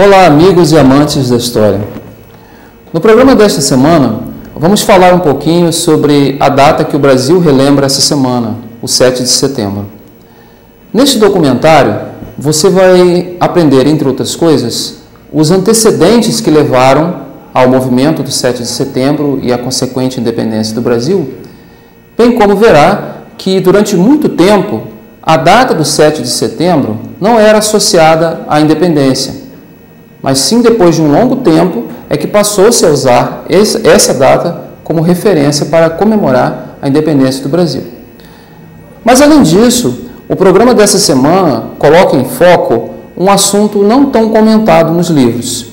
Olá, amigos e amantes da história. No programa desta semana, vamos falar um pouquinho sobre a data que o Brasil relembra essa semana, o 7 de setembro. Neste documentário, você vai aprender, entre outras coisas, os antecedentes que levaram ao movimento do 7 de setembro e à consequente independência do Brasil, bem como verá que, durante muito tempo, a data do 7 de setembro não era associada à independência, mas sim depois de um longo tempo é que passou-se a usar essa data como referência para comemorar a independência do Brasil. Mas, além disso, o programa dessa semana coloca em foco um assunto não tão comentado nos livros: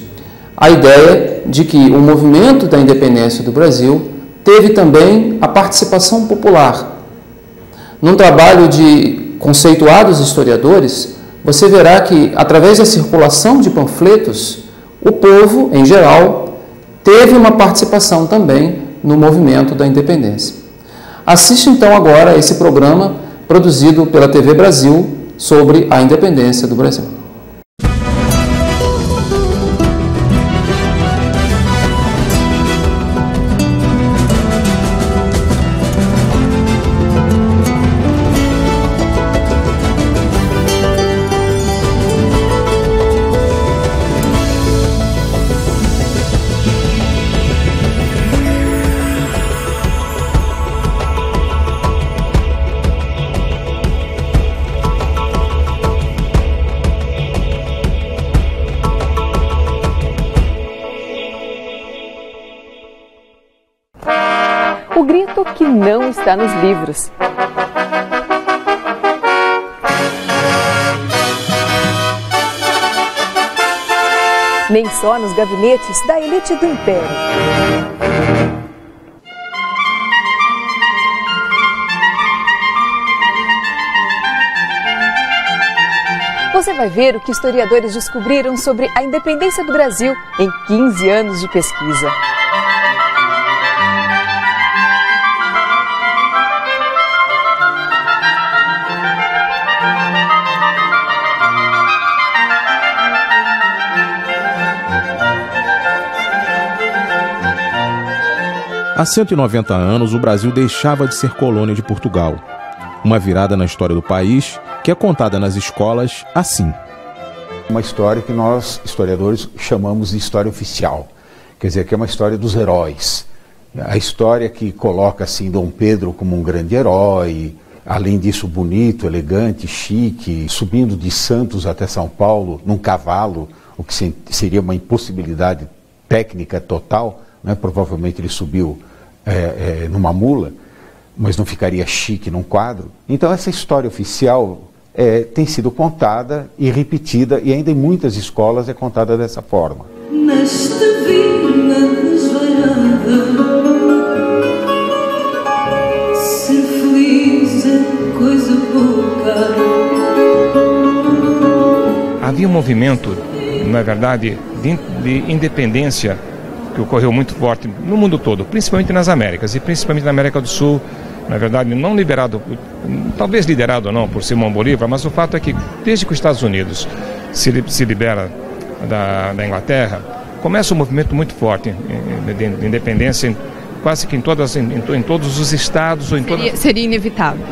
a ideia de que o movimento da independência do Brasil teve também a participação popular. Num trabalho de conceituados historiadores, você verá que, através da circulação de panfletos, o povo, em geral, teve uma participação também no movimento da independência. Assista então agora esse programa produzido pela TV Brasil sobre a independência do Brasil. O grito que não está nos livros. Nem só nos gabinetes da elite do Império. Você vai ver o que historiadores descobriram sobre a independência do Brasil em 15 anos de pesquisa. Há 190 anos, o Brasil deixava de ser colônia de Portugal. Uma virada na história do país que é contada nas escolas assim. Uma história que nós, historiadores, chamamos de história oficial. Quer dizer, que é uma história dos heróis. A história que coloca assim Dom Pedro como um grande herói, além disso bonito, elegante, chique, subindo de Santos até São Paulo num cavalo, o que seria uma impossibilidade técnica total. Provavelmente ele subiu numa mula, mas não ficaria chique num quadro. Então essa história oficial tem sido contada e repetida, e ainda em muitas escolas é contada dessa forma. Nesta vida desvairada, ser feliz é coisa pouca. Havia um movimento, na verdade, de independência que ocorreu muito forte no mundo todo, principalmente nas Américas, e principalmente na América do Sul, na verdade não liberado, talvez liderado ou não por Simão Bolívar, mas o fato é que desde que os Estados Unidos se libera da Inglaterra, começa um movimento muito forte de independência, quase que em todos os estados. Ou Seria inevitável.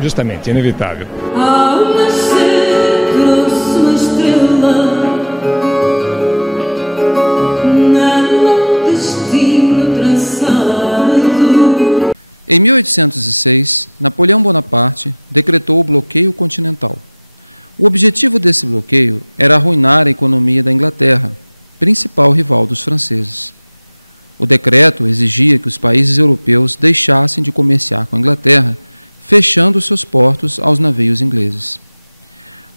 Justamente, inevitável. Ao nascer trouxe uma estrela, Em 1806, Napoleão Bonaparte decretou o bloqueio continental. O objetivo desse bloqueio era arruinar a economia da Inglaterra, principal rival dos franceses. O decreto exigia que os países europeus deixassem de comerciar com a Inglaterra, fechando seus portos aos navios ingleses.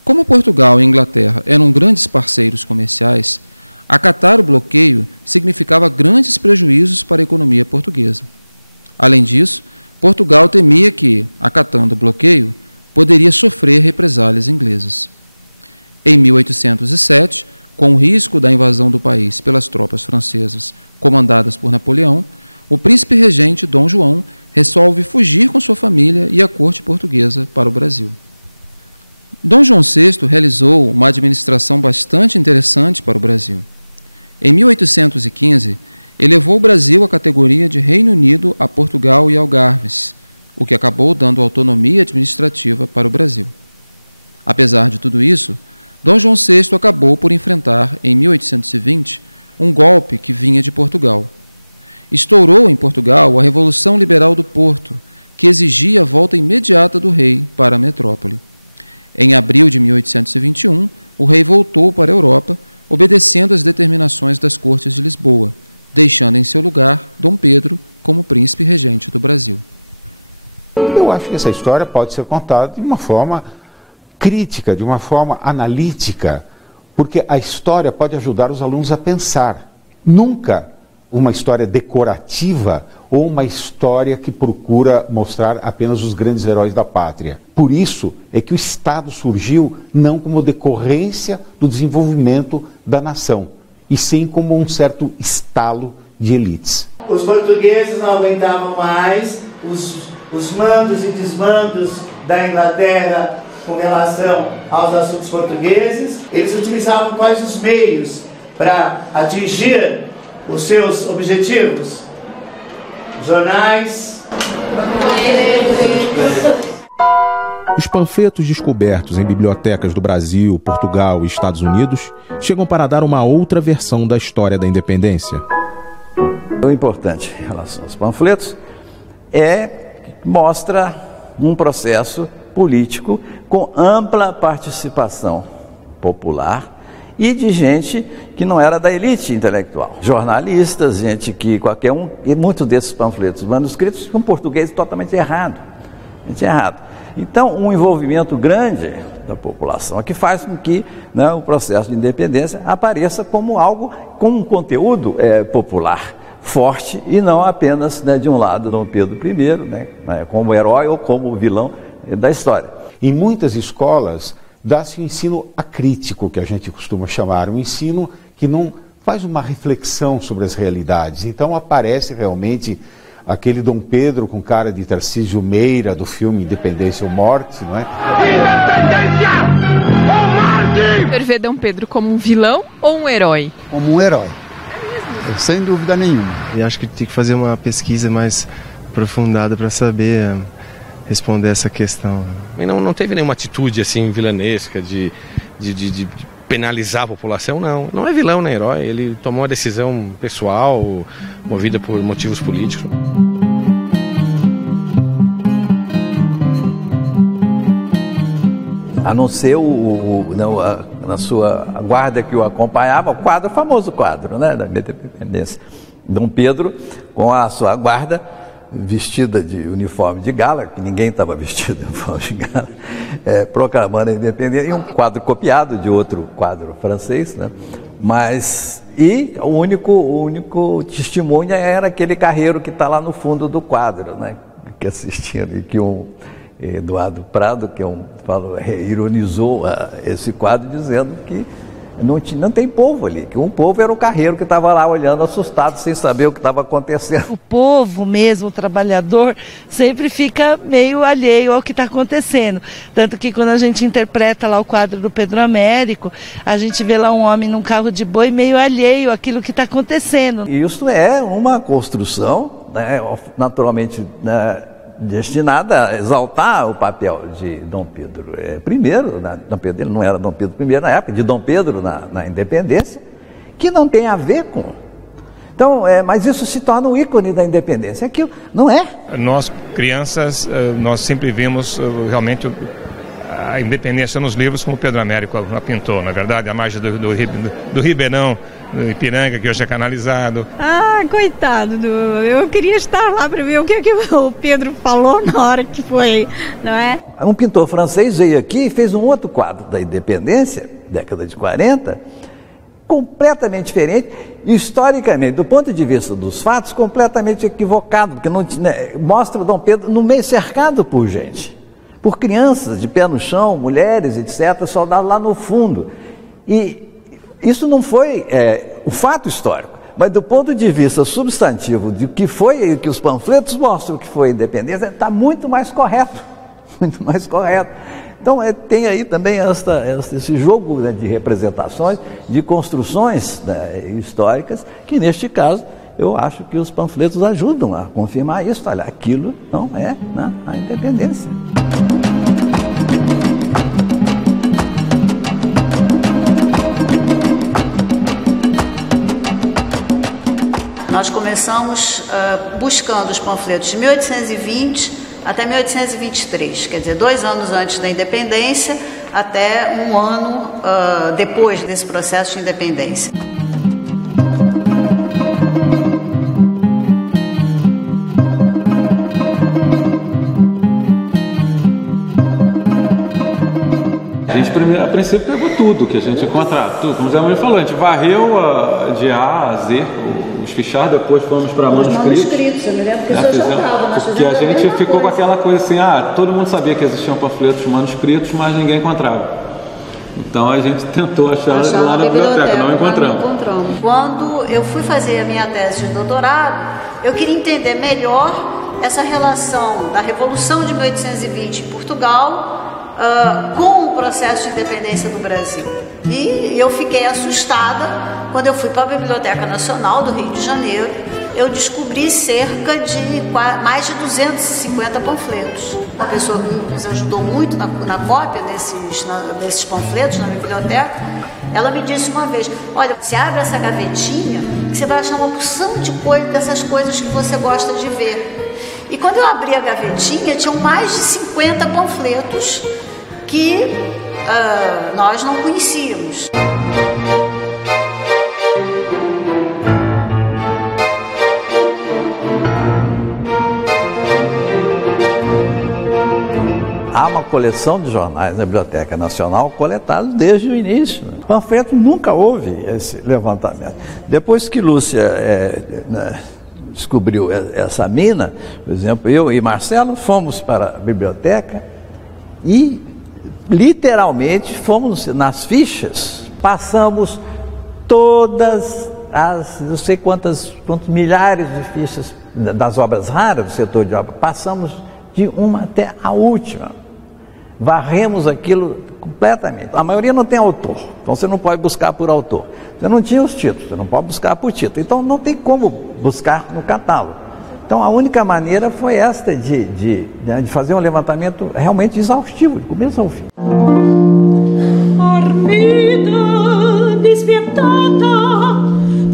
Como Portugal e Inglaterra eram grandes parceiros comerciais, acatar o bloqueio significava grandes prejuízos para a economia portuguesa. Além disso, Portugal temia que, acatando o bloqueio, poderia sofrer represálias inglesas. Em 1807, com o risco da invasão do país pelas tropas francesas comandadas por Napoleão, o príncipe regente Dom João resolve fugir com sua família e a corte portuguesa para o Brasil. Dom João VI realizou uma administração bastante interessante para o Brasil. Em 1815, elevou o Brasil à categoria de Reino Unido a Portugal e Algarves, o que acabou dando autonomia administrativa para o Brasil. Apesar de tudo isso, Dom João VI acabou por enfrentar, em 1820, um golpe que vinha de Portugal. Estourou em Portugal a Revolução Liberal do Porto, que exigia a volta imediata do rei para a metrópole. Em abril de 1821, o rei voltou para a Europa, obedecendo às determinações das Cortes de Lisboa, deixando em seu lugar Dom Pedro como príncipe regente do Brasil. Eu acho que essa história pode ser contada de uma forma crítica, de uma forma analítica, porque a história pode ajudar os alunos a pensar. Nunca uma história decorativa ou uma história que procura mostrar apenas os grandes heróis da pátria. Por isso é que o Estado surgiu não como decorrência do desenvolvimento da nação, e sim como um certo estalo de elites. Os portugueses não aguentavam mais os mandos e desmandos da Inglaterra com relação aos assuntos portugueses. Eles utilizavam quais os meios para atingir os seus objetivos? Jornais. Os panfletos descobertos em bibliotecas do Brasil, Portugal e Estados Unidos chegam para dar uma outra versão da história da independência. O importante em relação aos panfletos mostra um processo político com ampla participação popular e de gente que não era da elite intelectual. Jornalistas, gente que qualquer um, e muitos desses panfletos manuscritos com português totalmente errado. Então, um envolvimento grande da população é que faz com que, né, o processo de independência apareça como algo com um conteúdo popular forte e não apenas, né, de um lado Dom Pedro I, né, como herói ou como vilão da história. Em muitas escolas dá-se o ensino acrítico, que a gente costuma chamar, um ensino que não faz uma reflexão sobre as realidades. Então aparece realmente aquele Dom Pedro com cara de Tarcísio Meira do filme Independência ou Morte, não é? Independência ou morte! Você vê Dom Pedro como um vilão ou um herói? Como um herói, sem dúvida nenhuma. Eu acho que tem que fazer uma pesquisa mais aprofundada para saber responder essa questão. Não teve nenhuma atitude assim vilanesca de penalizar a população, não. Não é vilão nem herói, ele tomou uma decisão pessoal, movida por motivos políticos. A não ser na sua guarda que o acompanhava, o famoso quadro, né, da independência. Dom Pedro, com a sua guarda, vestida de uniforme de gala, que ninguém estava vestido de uniforme de gala, proclamando a independência, e um quadro copiado de outro quadro francês, né? E o único testemunha era aquele carreiro que está lá no fundo do quadro, né? Que assistindo, e que Eduardo Prado, que ironizou esse quadro dizendo que não tem povo ali, que um povo era o carreiro que estava lá olhando assustado, sem saber o que estava acontecendo. O povo mesmo, o trabalhador, sempre fica meio alheio ao que está acontecendo. Tanto que quando a gente interpreta lá o quadro do Pedro Américo, a gente vê lá um homem num carro de boi meio alheio àquilo que está acontecendo. Isso é uma construção, né, naturalmente, né, destinada a exaltar o papel de Dom Pedro I, Dom Pedro, ele não era Dom Pedro I na época, de Dom Pedro na independência, que não tem a ver com. Então, mas isso se torna um ícone da independência, aquilo não é. Nós, crianças, nós sempre vimos realmente a independência nos livros como Pedro Américo a pintou, na verdade, a margem do Ribeirão, do Ipiranga, que hoje é canalizado. Ah, coitado, eu queria estar lá para ver o que o Pedro falou na hora que foi, não é? Um pintor francês veio aqui e fez um outro quadro da independência, década de 40, completamente diferente, historicamente, do ponto de vista dos fatos, completamente equivocado, porque não, né, mostra o Dom Pedro no meio cercado por gente, por crianças de pé no chão, mulheres, etc., soldados lá no fundo. E isso não foi um fato histórico, mas do ponto de vista substantivo de que foi, que os panfletos mostram que foi a independência, está muito mais correto. muito mais correto. Então tem aí também esse jogo, né, de representações, de construções, né, históricas, que neste caso eu acho que os panfletos ajudam a confirmar isso. Olha, aquilo não é, né, a independência. Nós começamos buscando os panfletos de 1820 até 1823, quer dizer, 2 anos antes da independência até 1 ano depois desse processo de independência. A gente, a princípio, pegou tudo que a gente encontrava, tudo. Como o Zé Maria falou, a gente varreu de A a Z os fichários, depois fomos para manuscritos. Eu me lembro que isso jogava, porque a gente ficou com aquela coisa assim, todo mundo sabia que existiam panfletos manuscritos, mas ninguém encontrava. Então a gente tentou achar lá na biblioteca, não encontramos. Quando eu fui fazer a minha tese de doutorado, eu queria entender melhor essa relação da Revolução de 1820 em Portugal com o processo de independência do Brasil. E eu fiquei assustada quando eu fui para a Biblioteca Nacional do Rio de Janeiro. Eu descobri cerca de mais de 250 panfletos. Uma pessoa que nos ajudou muito na cópia desses panfletos na biblioteca, ela me disse uma vez: olha, você abre essa gavetinha que você vai achar uma porção de dessas coisas que você gosta de ver. E quando eu abri a gavetinha, tinham mais de 50 panfletos que nós não conhecíamos. Há uma coleção de jornais na Biblioteca Nacional coletados desde o início. O panfleto nunca houve esse levantamento. Depois que Lúcia descobriu essa mina, por exemplo, eu e Marcelo fomos para a biblioteca e literalmente fomos nas fichas, passamos todas as, não sei quantos milhares de fichas das obras raras do setor de obra, passamos de uma até a última, varremos aquilo completamente. A maioria não tem autor, então você não pode buscar por autor. Você não tinha os títulos, você não pode buscar por título, então não tem como buscar no catálogo. Então a única maneira foi esta de fazer um levantamento realmente exaustivo, de começo ao fim. Armida, despietada,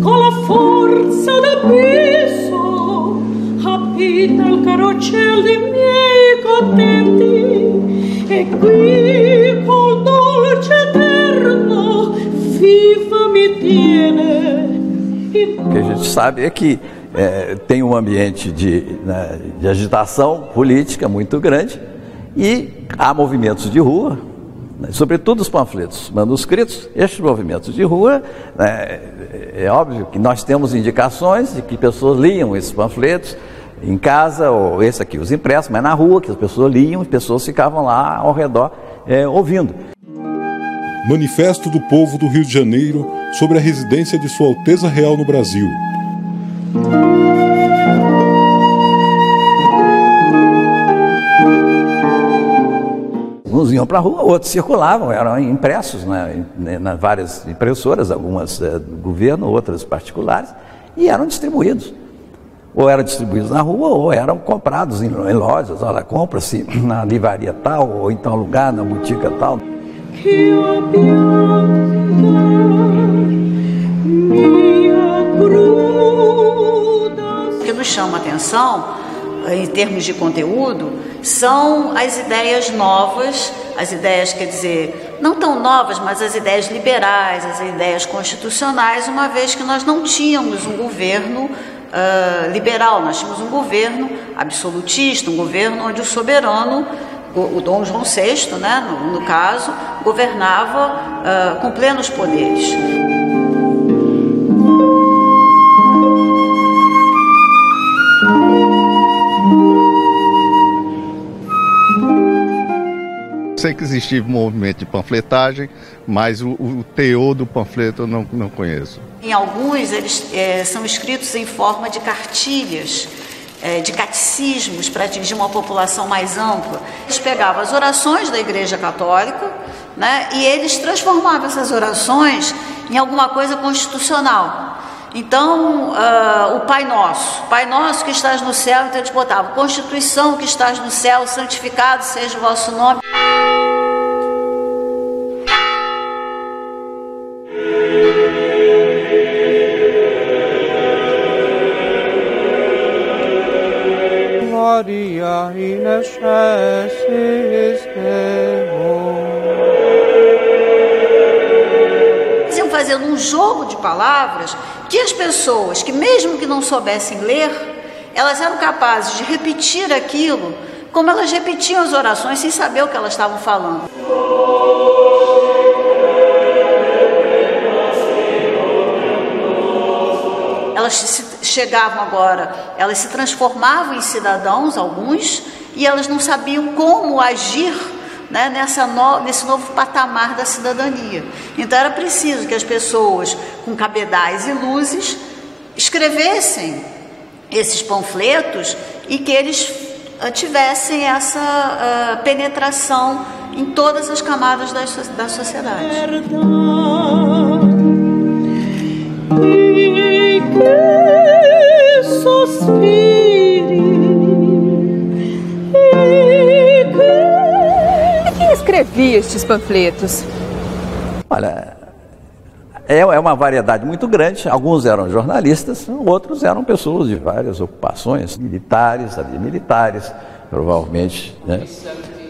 com a força do abisso, rapita il carrocello dei miei contenti, e qui col dolce eterno viva mi tiene. O que a gente sabe é que tem um ambiente de agitação política muito grande e há movimentos de rua, sobretudo os panfletos manuscritos. Estes movimentos de rua, é óbvio que nós temos indicações de que pessoas liam esses panfletos em casa, ou esse aqui, os impressos, mas na rua, que as pessoas liam, as pessoas ficavam lá ao redor ouvindo. Manifesto do Povo do Rio de Janeiro sobre a residência de Sua Alteza Real no Brasil. Uns iam para a rua, outros circulavam, eram impressos nas várias impressoras, algumas do governo, outras particulares, e eram distribuídos. Ou eram distribuídos na rua, ou eram comprados em lojas. Olha, compra-se na livraria tal, ou em tal lugar, na botica tal. O que nos chama a atenção, em termos de conteúdo, são as ideias novas, as ideias, quer dizer, não tão novas, mas as ideias liberais, as ideias constitucionais, uma vez que nós não tínhamos um governo liberal, nós tínhamos um governo absolutista, um governo onde o soberano, o Dom João VI, né, no caso, governava com plenos poderes. Sei que existia um movimento de panfletagem, mas o teor do panfleto eu não conheço. Em alguns, eles são escritos em forma de cartilhas de catecismos para atingir uma população mais ampla. Eles pegavam as orações da Igreja Católica, né, e eles transformavam essas orações em alguma coisa constitucional. Então, o Pai Nosso que estás no céu, então eles botavam: Constituição que estás no céu, santificado seja o vosso nome. Gloria in excelsis Deo. Iam fazendo um jogo de palavras que as pessoas, que mesmo que não soubessem ler, elas eram capazes de repetir aquilo como elas repetiam as orações sem saber o que elas estavam falando. Elas chegavam agora, elas se transformavam em cidadãos, alguns, e elas não sabiam como agir, né, nesse novo patamar da cidadania. Então era preciso que as pessoas com cabedais e luzes escrevessem esses panfletos e que eles tivessem essa penetração em todas as camadas da sociedade. Quem escrevia estes panfletos? Olha, é uma variedade muito grande. Alguns eram jornalistas, outros eram pessoas de várias ocupações, militares, havia militares, provavelmente, né?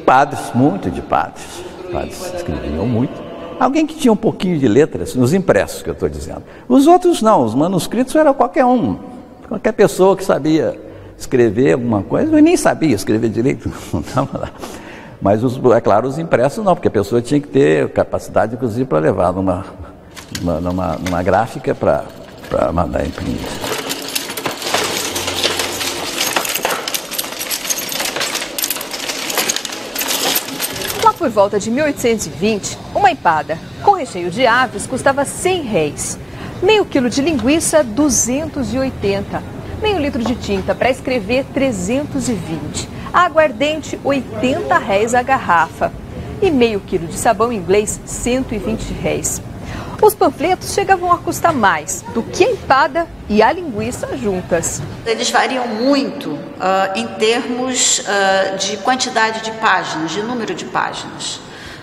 Padres, muito de padres. Padres escreviam muito. Alguém que tinha um pouquinho de letras, nos impressos que eu estou dizendo. Os outros não, os manuscritos era qualquer um. Qualquer pessoa que sabia escrever alguma coisa, eu nem sabia escrever direito, não estava lá. Mas, é claro, os impressos não, porque a pessoa tinha que ter capacidade, inclusive, para levar numa gráfica para mandar imprimir. Lá por volta de 1820, uma empada com recheio de aves custava R$100. Meio quilo de linguiça, 280. Meio litro de tinta para escrever, 320. A aguardente, R$80 a garrafa. E meio quilo de sabão inglês, R$120. Os panfletos chegavam a custar mais do que a empada e a linguiça juntas. Eles variam muito em termos de quantidade de páginas, de número de páginas.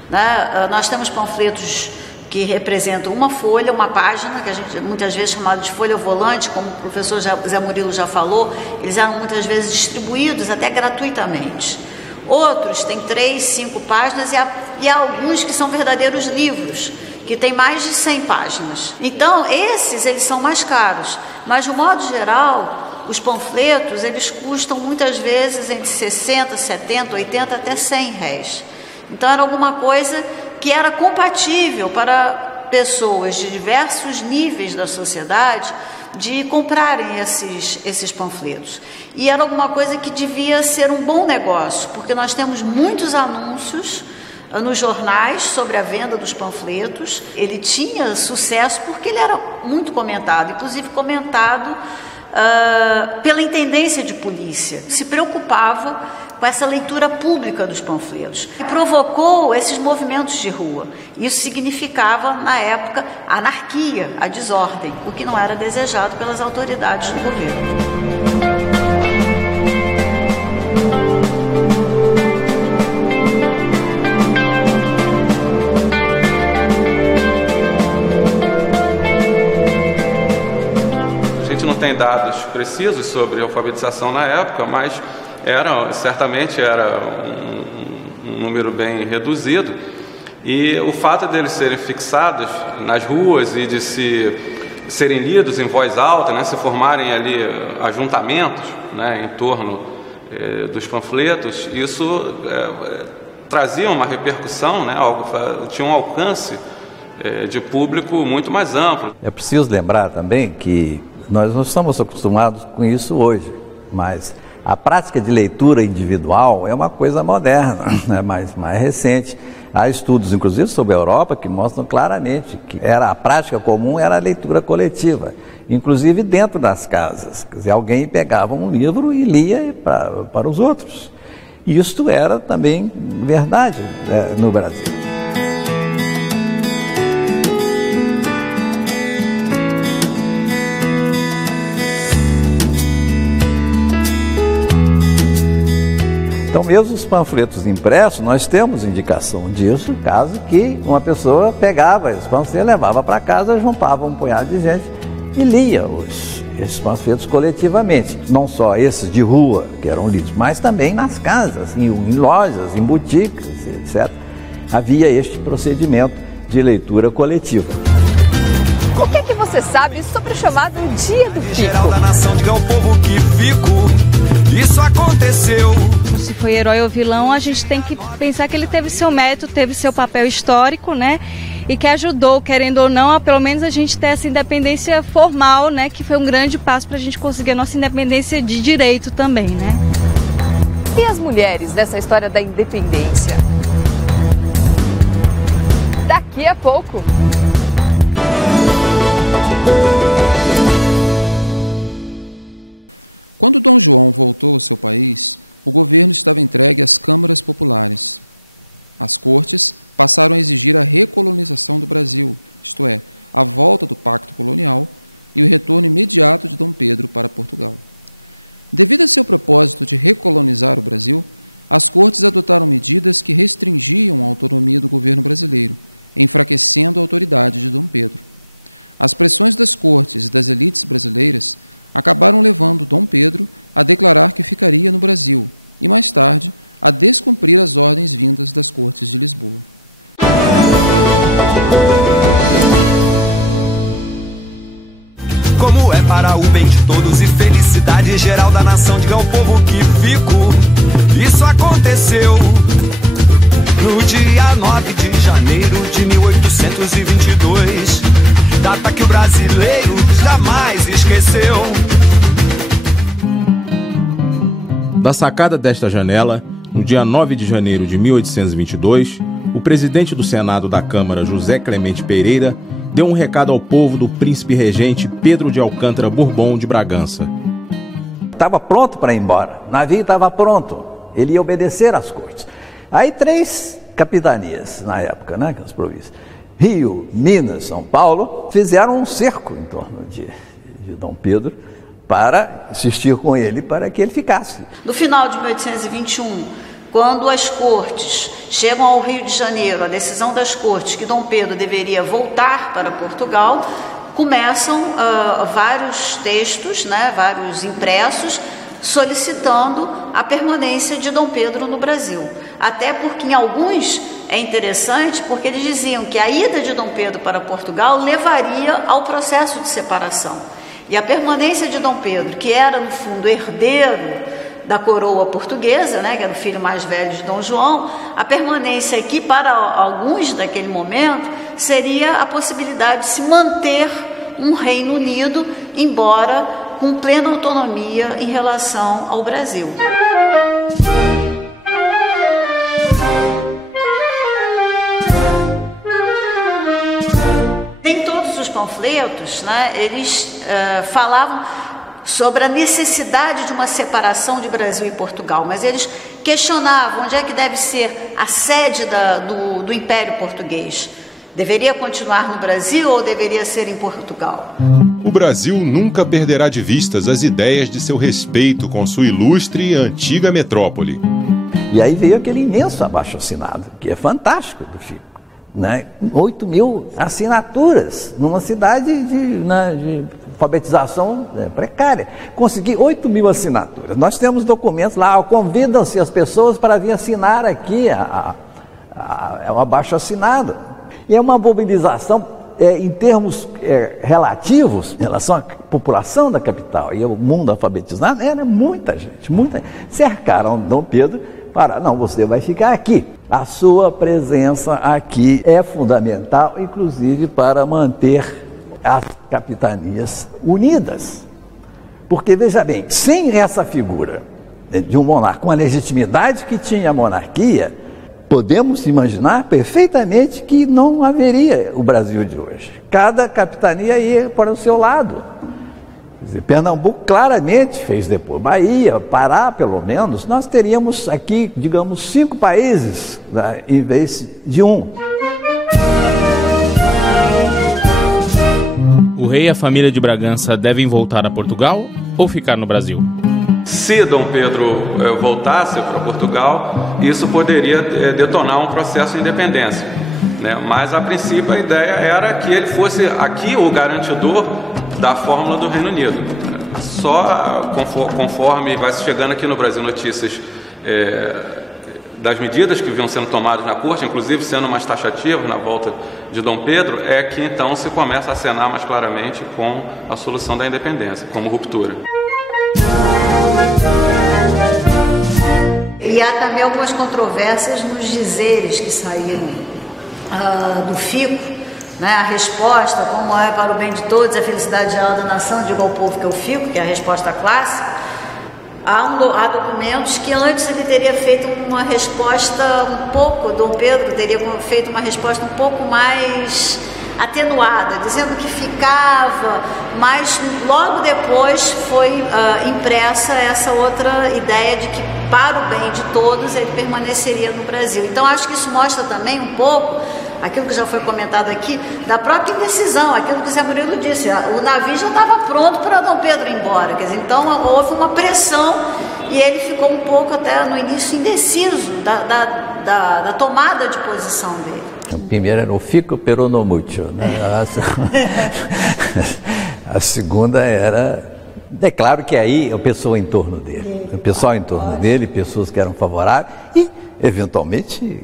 Né? Nós temos panfletos que representam uma folha, uma página, que a gente muitas vezes chamado de folha volante, como o professor Zé Murilo já falou, eles eram muitas vezes distribuídos até gratuitamente. Outros têm 3, 5 páginas e há alguns que são verdadeiros livros, que tem mais de 100 páginas. Então, eles são mais caros, mas de um modo geral, os panfletos, eles custam muitas vezes entre 60, 70, 80 até R$100. Então, era alguma coisa que era compatível para pessoas de diversos níveis da sociedade de comprarem esses panfletos. E era alguma coisa que devia ser um bom negócio, porque nós temos muitos anúncios nos jornais sobre a venda dos panfletos. Ele tinha sucesso porque ele era muito comentado, inclusive comentado pela intendência de polícia. Se preocupava com essa leitura pública dos panfletos. E provocou esses movimentos de rua. Isso significava, na época, anarquia, a desordem, o que não era desejado pelas autoridades do governo. Tem dados precisos sobre alfabetização na época, mas certamente era um número bem reduzido, e o fato deles serem fixados nas ruas e de serem lidos em voz alta, né, se formarem ali ajuntamentos, né, em torno dos panfletos, isso trazia uma repercussão, né, tinha um alcance de público muito mais amplo. É preciso lembrar também que nós não estamos acostumados com isso hoje, mas a prática de leitura individual é uma coisa moderna, né, mais recente. Há estudos, inclusive, sobre a Europa que mostram claramente que a prática comum era a leitura coletiva, inclusive dentro das casas. Quer dizer, alguém pegava um livro e lia para os outros. E isto era também verdade no Brasil. Então, mesmo os panfletos impressos, nós temos indicação disso, caso que uma pessoa pegava esses panfletos, levava para casa, juntava um punhado de gente e lia esses panfletos coletivamente. Não só esses de rua, que eram lidos, mas também nas casas, em lojas, em boutiques, etc. Havia este procedimento de leitura coletiva. O que você sabe sobre o chamado Dia do Fico? Geral da nação, diga ao povo que fico, isso aconteceu. Se foi herói ou vilão, a gente tem que pensar que ele teve seu mérito, teve seu papel histórico, né? E que ajudou, querendo ou não, a pelo menos a gente ter essa independência formal, né? Que foi um grande passo para a gente conseguir a nossa independência de direito também, né? E as mulheres nessa história da independência? Daqui a pouco. Quando Dom João voltou ao seu país, o governo estava entregue às câmaras populares. As cortes passaram a exigir a recolonização do Brasil, isto é, a volta do pacto colonial e o retorno imediato de Dom Pedro para Portugal. Devido a seu propósito de recolonizar o Brasil, as cortes adotaram medidas que restringiam a autonomia do governo brasileiro, enfraquecendo a autoridade de Dom Pedro. As pressões das cortes e das elites brasileiras acabaram levando Dom Pedro a declarar que ficaria no Brasil e, mais tarde, a descumprir as ordens vindas das cortes de Lisboa. Como é para o bem de todos e felicidade geral da nação, diga ao povo que fico, isso aconteceu no dia 9 de janeiro de 1822, data que o brasileiro jamais esqueceu. Da sacada desta janela, no dia 9 de janeiro de 1822, o presidente do Senado da Câmara, José Clemente Pereira, deu um recado ao povo do príncipe regente Pedro de Alcântara Bourbon de Bragança. Estava pronto para ir embora, o navio estava pronto, ele ia obedecer às cortes. Aí 3 capitanias na época, né, as províncias, Rio, Minas, São Paulo, fizeram um cerco em torno de Dom Pedro para insistir com ele para que ele ficasse. No final de 1821, quando as cortes chegam ao Rio de Janeiro, a decisão das cortes que Dom Pedro deveria voltar para Portugal, começam vários textos, né, vários impressos, solicitando a permanência de Dom Pedro no Brasil. Até porque em alguns é interessante, porque eles diziam que a ida de Dom Pedro para Portugal levaria ao processo de separação. E a permanência de Dom Pedro, que era no fundo herdeiro da coroa portuguesa, né, que era o filho mais velho de Dom João, a permanência aqui para alguns daquele momento seria a possibilidade de se manter um Reino Unido, embora com plena autonomia em relação ao Brasil. Em todos os panfletos, né, eles falavam sobre a necessidade de uma separação de Brasil e Portugal, mas eles questionavam onde é que deve ser a sede do Império Português. Deveria continuar no Brasil ou deveria ser em Portugal? O Brasil nunca perderá de vistas as ideias de seu respeito com sua ilustre e antiga metrópole. E aí veio aquele imenso abaixo-assinado, que é fantástico do Chico, né? 8.000 assinaturas numa cidade de alfabetização precária. Consegui 8.000 assinaturas. Nós temos documentos lá, convidam-se as pessoas para vir assinar aqui o abaixo-assinado. E é uma mobilização em termos relativos, em relação à população da capital e ao mundo alfabetizado, era muita gente. Cercaram Dom Pedro para, não, você vai ficar aqui. A sua presença aqui é fundamental, inclusive para manter as capitanias unidas. Porque, veja bem, sem essa figura de um monarca, com a legitimidade que tinha a monarquia, podemos imaginar perfeitamente que não haveria o Brasil de hoje. Cada capitania ia para o seu lado. Quer dizer, Pernambuco claramente fez depois. Bahia, Pará, pelo menos, nós teríamos aqui, digamos, 5 países, né, em vez de um. O rei e a família de Bragança devem voltar a Portugal ou ficar no Brasil? Se Dom Pedro voltasse para Portugal, isso poderia detonar um processo de independência, né? Mas, a princípio, a ideia era que ele fosse aqui o garantidor da fórmula do Reino Unido. Só conforme vai chegando aqui no Brasil notícias das medidas que vinham sendo tomadas na corte, inclusive sendo mais taxativas na volta de Dom Pedro, é que então se começa a acenar mais claramente com a solução da independência, como ruptura. E há também algumas controvérsias nos dizeres que saíram do FICO, né? A resposta, como é para o bem de todos, a felicidade geral da nação, digo ao povo que é o FICO, que é a resposta clássica. Há documentos que antes ele teria feito uma resposta um pouco, Dom Pedro teria feito uma resposta um pouco mais atenuada, dizendo que ficava, mas logo depois foi impressa essa outra ideia de que, para o bem de todos, ele permaneceria no Brasil. Então, acho que isso mostra também um pouco aquilo que já foi comentado aqui, da própria indecisão, aquilo que o Zé Murilo disse, o navio já estava pronto para Dom Pedro ir embora, quer dizer, então houve uma pressão e ele ficou um pouco até no início indeciso da tomada de posição dele. O primeiro era o fico pero no mucho, né? A segunda era... É claro que aí o pessoal em torno dele, pessoas que eram favoráveis e, eventualmente,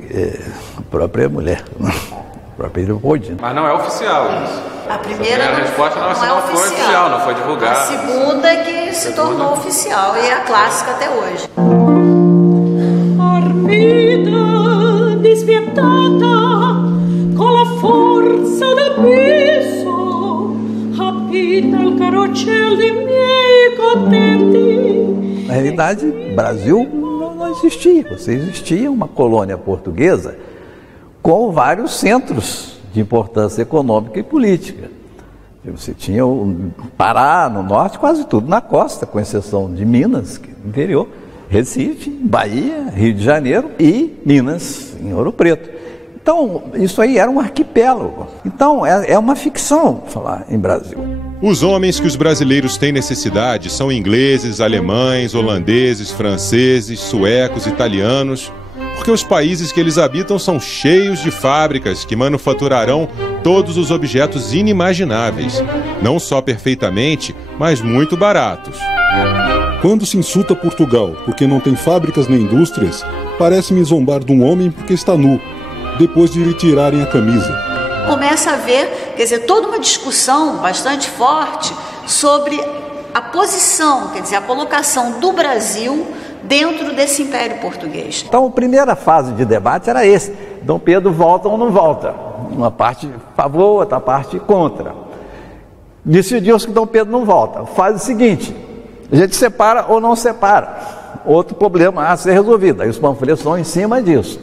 a própria mulher, a própria Leopoldina. Mas não é oficial isso. A primeira resposta não foi oficial, não foi divulgada. A segunda é que se tornou oficial e é a clássica até hoje. Armida, desvietata, com a força do abisso, rapita il carrocello de miei contenti. Na realidade, o Brasil não existia. Você existia uma colônia portuguesa com vários centros de importância econômica e política. Você tinha o Pará no norte, quase tudo na costa, com exceção de Minas, no interior, Recife, Bahia, Rio de Janeiro e Minas, em Ouro Preto. Então, isso aí era um arquipélago. Então, é uma ficção falar em Brasil. Os homens que os brasileiros têm necessidade são ingleses, alemães, holandeses, franceses, suecos, italianos, porque os países que eles habitam são cheios de fábricas que manufaturarão todos os objetos inimagináveis, não só perfeitamente, mas muito baratos. Quando se insulta Portugal porque não tem fábricas nem indústrias, parece-me zombar de um homem porque está nu, depois de lhe tirarem a camisa. Começa a haver, quer dizer, toda uma discussão bastante forte sobre a posição, quer dizer, a colocação do Brasil dentro desse Império Português. Então, a primeira fase de debate era esse: Dom Pedro volta ou não volta? Uma parte a favor, outra parte contra. Decidiu-se que Dom Pedro não volta. Faz o seguinte: a gente separa ou não separa. Outro problema a ser resolvido. Aí os panfletos estão em cima disso.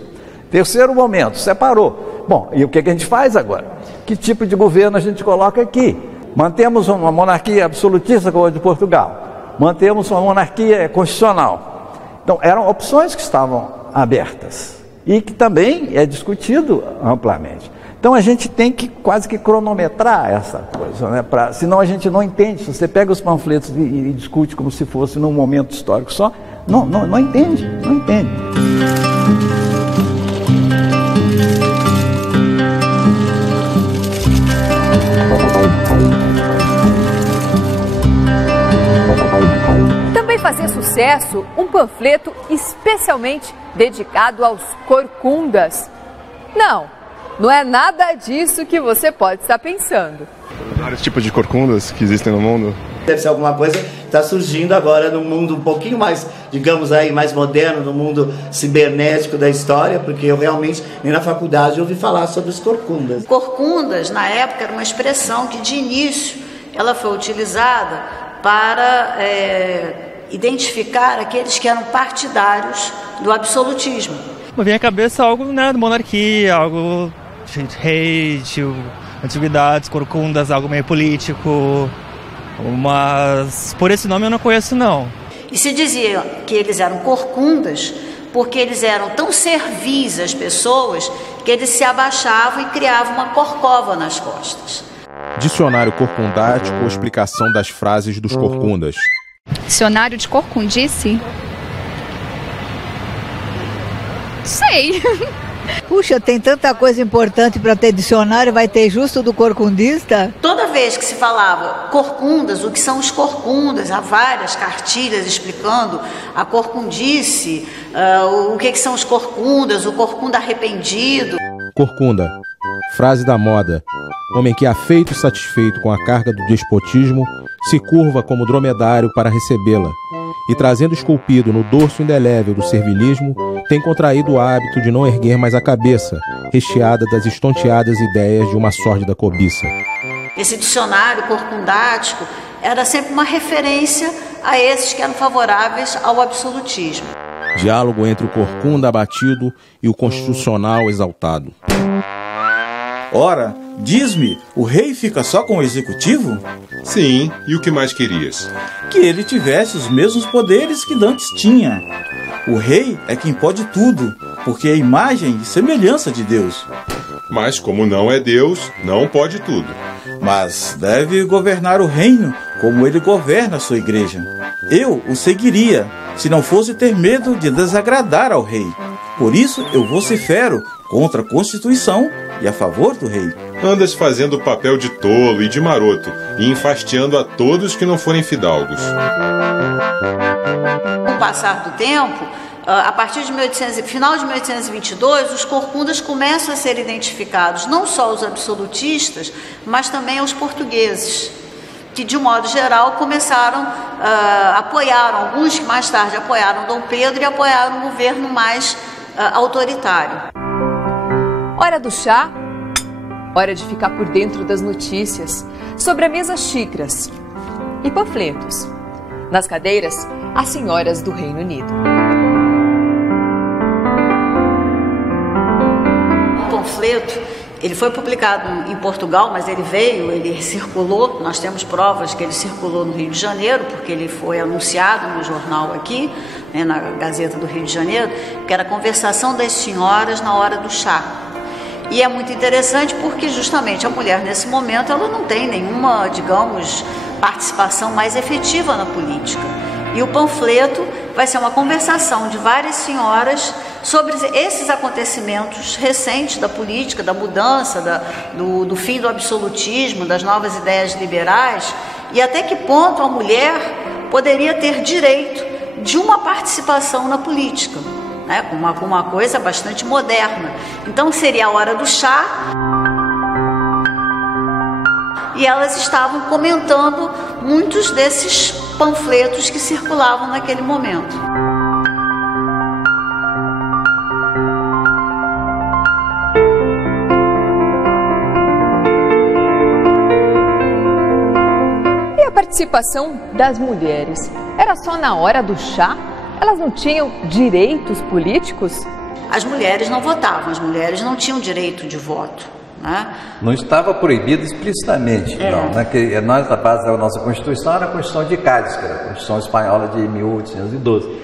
Terceiro momento, separou. Bom, e o que a gente faz agora? Que tipo de governo a gente coloca aqui? Mantemos uma monarquia absolutista como a de Portugal. Mantemos uma monarquia constitucional. Então, eram opções que estavam abertas e que também é discutido amplamente. Então, a gente tem que quase que cronometrar essa coisa, né? Senão a gente não entende. Se você pega os panfletos e discute como se fosse num momento histórico só, não entende. Também fazia sucesso um panfleto especialmente dedicado aos corcundas. Não é nada disso que você pode estar pensando. Vários tipos de corcundas que existem no mundo. Deve ser alguma coisa que está surgindo agora no mundo um pouquinho mais, digamos aí, mais moderno, no mundo cibernético da história, porque eu realmente, nem na faculdade, ouvi falar sobre os corcundas. Corcundas, na época, era uma expressão que, de início, ela foi utilizada para identificar aqueles que eram partidários do absolutismo. Me vem à cabeça algo, né, de monarquia, algo de rei, de antiguidades, corcundas, algo meio político. Mas por esse nome eu não conheço, não. E se dizia que eles eram corcundas porque eles eram tão servis às pessoas que eles se abaixavam e criavam uma corcova nas costas. Dicionário corcundático, explicação das frases dos corcundas. Dicionário de corcundice? Sei. Puxa, tem tanta coisa importante para ter dicionário, vai ter justo do corcundista? Toda vez que se falava corcundas, o que são os corcundas, há várias cartilhas explicando a corcundice, o que são os corcundas, o corcunda arrependido. Corcunda, frase da moda. Homem que, afeito e satisfeito com a carga do despotismo, se curva como dromedário para recebê-la, e trazendo esculpido no dorso indelével do servilismo, tem contraído o hábito de não erguer mais a cabeça, recheada das estonteadas ideias de uma sórdida cobiça. Esse dicionário corcundático era sempre uma referência a esses que eram favoráveis ao absolutismo. Diálogo entre o corcunda abatido e o constitucional exaltado. Ora, diz-me, o rei fica só com o executivo? Sim, e o que mais querias? Que ele tivesse os mesmos poderes que Dantes tinha. O rei é quem pode tudo, porque é a imagem e semelhança de Deus. Mas como não é Deus, não pode tudo. Mas deve governar o reino como ele governa a sua igreja. Eu o seguiria, se não fosse ter medo de desagradar ao rei. Por isso eu vocifero contra a Constituição e a favor do rei. Andas fazendo o papel de tolo e de maroto, e enfastiando a todos que não forem fidalgos. Com o passar do tempo, a partir de final de 1822, os corcundas começam a ser identificados, não só os absolutistas, mas também os portugueses, que de um modo geral começaram apoiaram, alguns que mais tarde apoiaram Dom Pedro e apoiaram um governo mais autoritário. Hora do chá, hora de ficar por dentro das notícias. Sobre a mesa, xícaras e panfletos. Nas cadeiras, as senhoras do Reino Unido. O panfleto, ele foi publicado em Portugal, mas ele circulou, nós temos provas que ele circulou no Rio de Janeiro, porque ele foi anunciado no jornal aqui, né, na Gazeta do Rio de Janeiro, que era a conversação das senhoras na hora do chá. E é muito interessante porque justamente a mulher nesse momento ela não tem nenhuma, digamos, participação mais efetiva na política. E o panfleto vai ser uma conversação de várias senhoras sobre esses acontecimentos recentes da política, da mudança, do fim do absolutismo, das novas ideias liberais, e até que ponto a mulher poderia ter direito de uma participação na política. Né, com uma coisa bastante moderna. Então seria a hora do chá e elas estavam comentando muitos desses panfletos que circulavam naquele momento. E a participação das mulheres? Era só na hora do chá? Elas não tinham direitos políticos? As mulheres não votavam, as mulheres não tinham direito de voto. Né? Não estava proibido explicitamente, não. Né? Que nós, a base da nossa Constituição era a Constituição de Cádiz, que era a Constituição espanhola de 1812.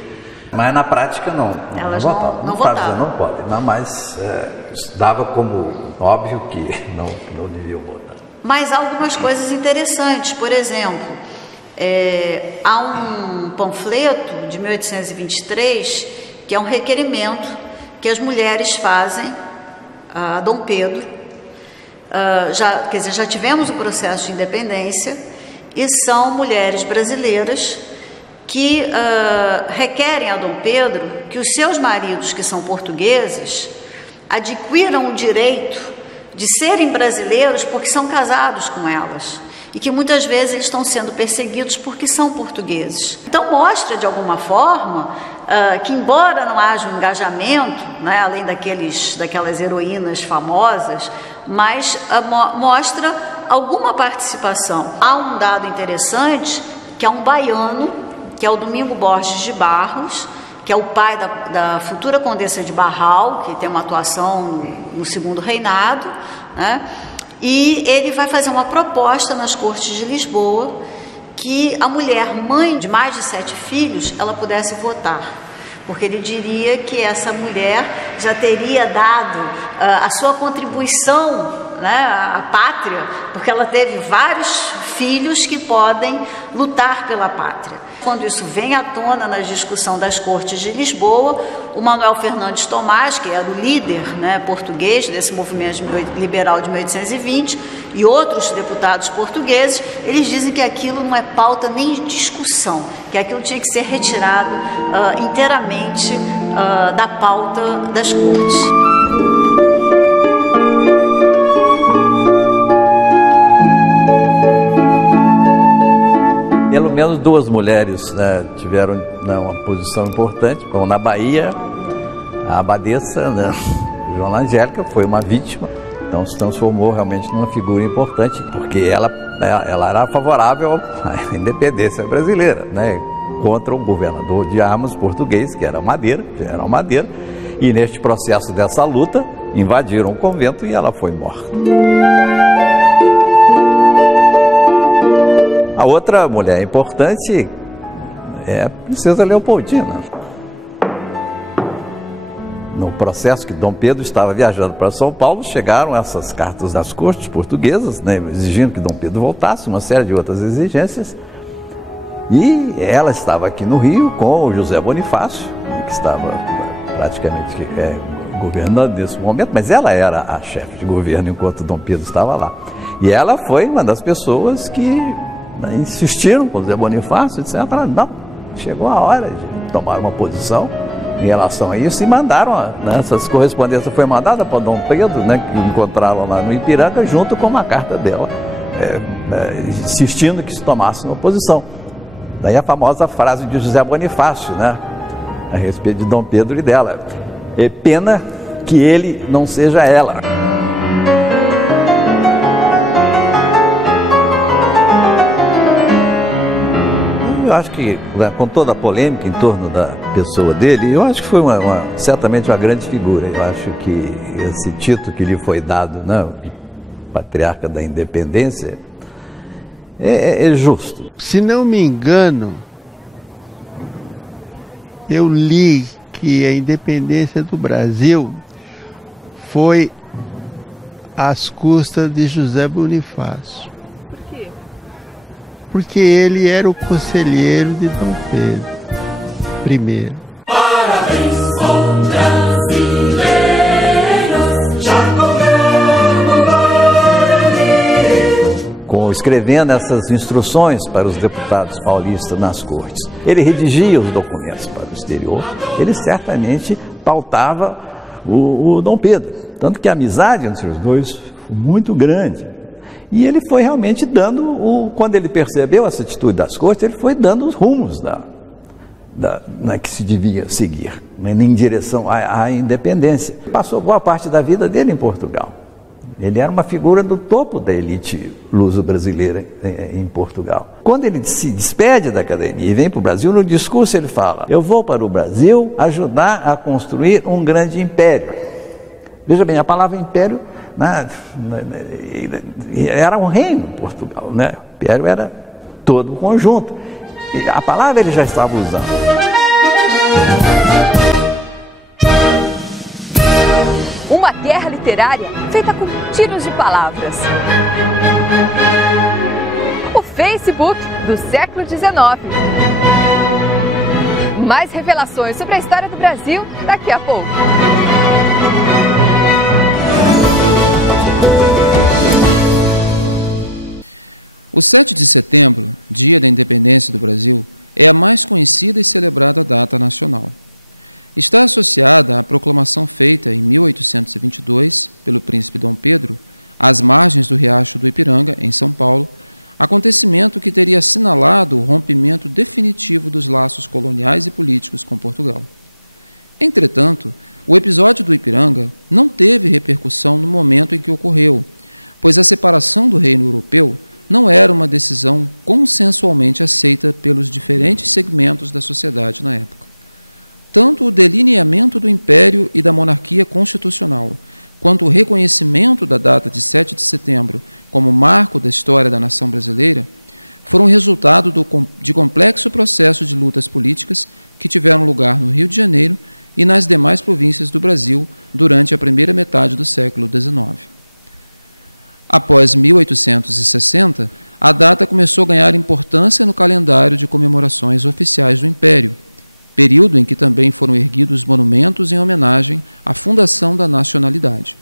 Mas na prática não. Elas não votavam. Não votavam. Não podem, mas dava como óbvio que não deviam votar. Mas há algumas coisas interessantes, por exemplo... há um panfleto de 1823 que é um requerimento que as mulheres fazem a Dom Pedro. Já tivemos o processo de independência e são mulheres brasileiras que requerem a Dom Pedro que os seus maridos, que são portugueses, adquiram o direito de serem brasileiros porque são casados com elas. E que muitas vezes eles estão sendo perseguidos porque são portugueses. Então mostra de alguma forma que embora não haja um engajamento, né, além daquelas heroínas famosas, mas mostra alguma participação. Há um dado interessante, que é um baiano, que é o Domingo Borges de Barros, que é o pai da futura Condessa de Barral, que tem uma atuação no segundo reinado, né? E ele vai fazer uma proposta nas Cortes de Lisboa que a mulher, mãe de mais de 7 filhos, ela pudesse votar, porque ele diria que essa mulher já teria dado a sua contribuição, né, à pátria, porque ela teve vários filhos que podem lutar pela pátria. Quando isso vem à tona na discussão das Cortes de Lisboa, o Manuel Fernandes Tomás, que era o líder, né, português desse movimento liberal de 1820, e outros deputados portugueses, eles dizem que aquilo não é pauta nem de discussão, que aquilo tinha que ser retirado inteiramente da pauta das Cortes. Pelo menos 2 mulheres, né, tiveram, né, uma posição importante, como na Bahia, a abadesa, né, Joana Angélica, foi uma vítima, então se transformou realmente numa figura importante, porque ela era favorável à independência brasileira, né, contra o governador de armas português, que era Madeira, General Madeira, e neste processo dessa luta, invadiram o convento e ela foi morta. A outra mulher importante é a princesa Leopoldina. No processo que Dom Pedro estava viajando para São Paulo, chegaram essas cartas das cortes portuguesas, né, exigindo que Dom Pedro voltasse, uma série de outras exigências. E ela estava aqui no Rio com o José Bonifácio, que estava praticamente governando nesse momento, mas ela era a chefe de governo enquanto Dom Pedro estava lá. E ela foi uma das pessoas que insistiram com o José Bonifácio, etc. Não, chegou a hora de tomar uma posição em relação a isso e mandaram, né, essas correspondências foi mandada para Dom Pedro, né, que encontraram lá no Ipiranga junto com uma carta dela, insistindo que se tomasse uma posição. Daí a famosa frase de José Bonifácio, né, a respeito de Dom Pedro e dela: é pena que ele não seja ela. Eu acho que, com toda a polêmica em torno da pessoa dele, eu acho que foi certamente uma grande figura. Eu acho que esse título que lhe foi dado, né, Patriarca da Independência, é justo. Se não me engano, eu li que a independência do Brasil foi às custas de José Bonifácio. Por quê? Porque ele era o conselheiro de Dom Pedro I. Parabéns, brasileiros, já escrevendo essas instruções para os deputados paulistas nas cortes. Ele redigia os documentos para o exterior, ele certamente pautava o Dom Pedro. Tanto que a amizade entre os dois foi muito grande. E ele foi realmente dando, quando ele percebeu essa atitude das cortes, ele foi dando os rumos que se devia seguir, em direção à independência. Passou boa parte da vida dele em Portugal. Ele era uma figura do topo da elite luso-brasileira em Portugal. Quando ele se despede da academia e vem para o Brasil, no discurso ele fala: eu vou para o Brasil ajudar a construir um grande império. Veja bem, a palavra império, né, era um reino em Portugal, né? O império era todo o conjunto. E a palavra ele já estava usando. Uma guerra literária feita com tiros de palavras. O Facebook do século XIX. Mais revelações sobre a história do Brasil daqui a pouco. O 7 de setembro, dia da independência do Brasil, é a mais conhecida e celebrada data nacional. Está associada à proclamação feita em 1822 pelo príncipe Dom Pedro, às margens do Riacho do Ipiranga, em São Paulo, acontecimento que teria assinalado o rompimento definitivo dos laços coloniais e políticos com Portugal. Entretanto, o episódio do Ipiranga não teve repercussão no momento em que ocorreu, pois a separação do reino europeu não era uma decisão consensualmente aceita pelos diferentes segmentos da sociedade na época. tanto o delineamento do Império e da monarquia constitucional, quanto o reconhecimento da data de 7 de setembro como marco da história da nação brasileira, foram resultado de complexo processo de lutas políticas que tiveram lugar no Rio de Janeiro e nas demais províncias do Brasil durante a primeira metade do século XIX. Após 1860, a data começou a ganhar importância no calendário de comemorações oficiais do Império, período em que também foram erguidos monumentos em homenagem à fundação da nacionalidade.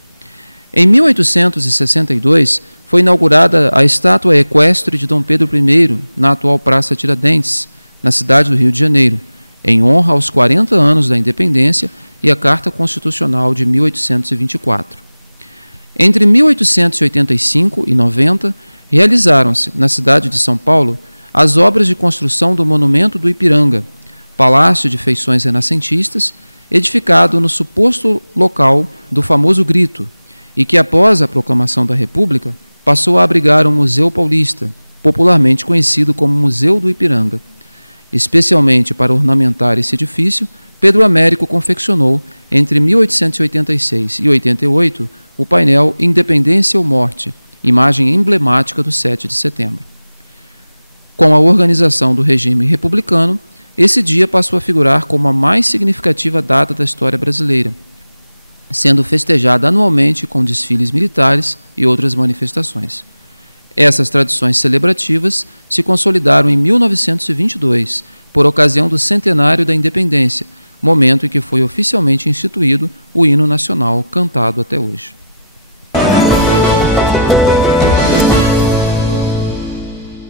Em 1862, foi inaugurada a estátua equestre de Dom Pedro I, na atual Praça Tiradentes, na cidade do Rio de Janeiro, em honra aos 40 anos da independência e a Carta Constitucional de 1824. Entre 1885 e 90, realizaram-se, na cidade de São Paulo, as obras de construção do Monumento do Ipiranga, palácio de feições renascentistas, edificado no suposto local do famoso Grito, e que, após a proclamação da República, passou a abrigar um museu paulista, popularmente conhecido como Museu do Ipiranga. Especialmente para ornamentar esse edifício, Pedro Américo confeccionou, entre 1886 e 88, o painel Independência ou Morte, imagem emblemática do 7 de setembro. Com a organização do regime republicano, esse dia passou a figurar como a mais significativa data da história brasileira, sendo festejada anualmente com desfiles militares e outras manifestações. Essas tradições celebrativas se consolidaram em 1922, por ocasião do centenário da independência, momento em que foi oficialmente instituído o hino nacional cantado até hoje.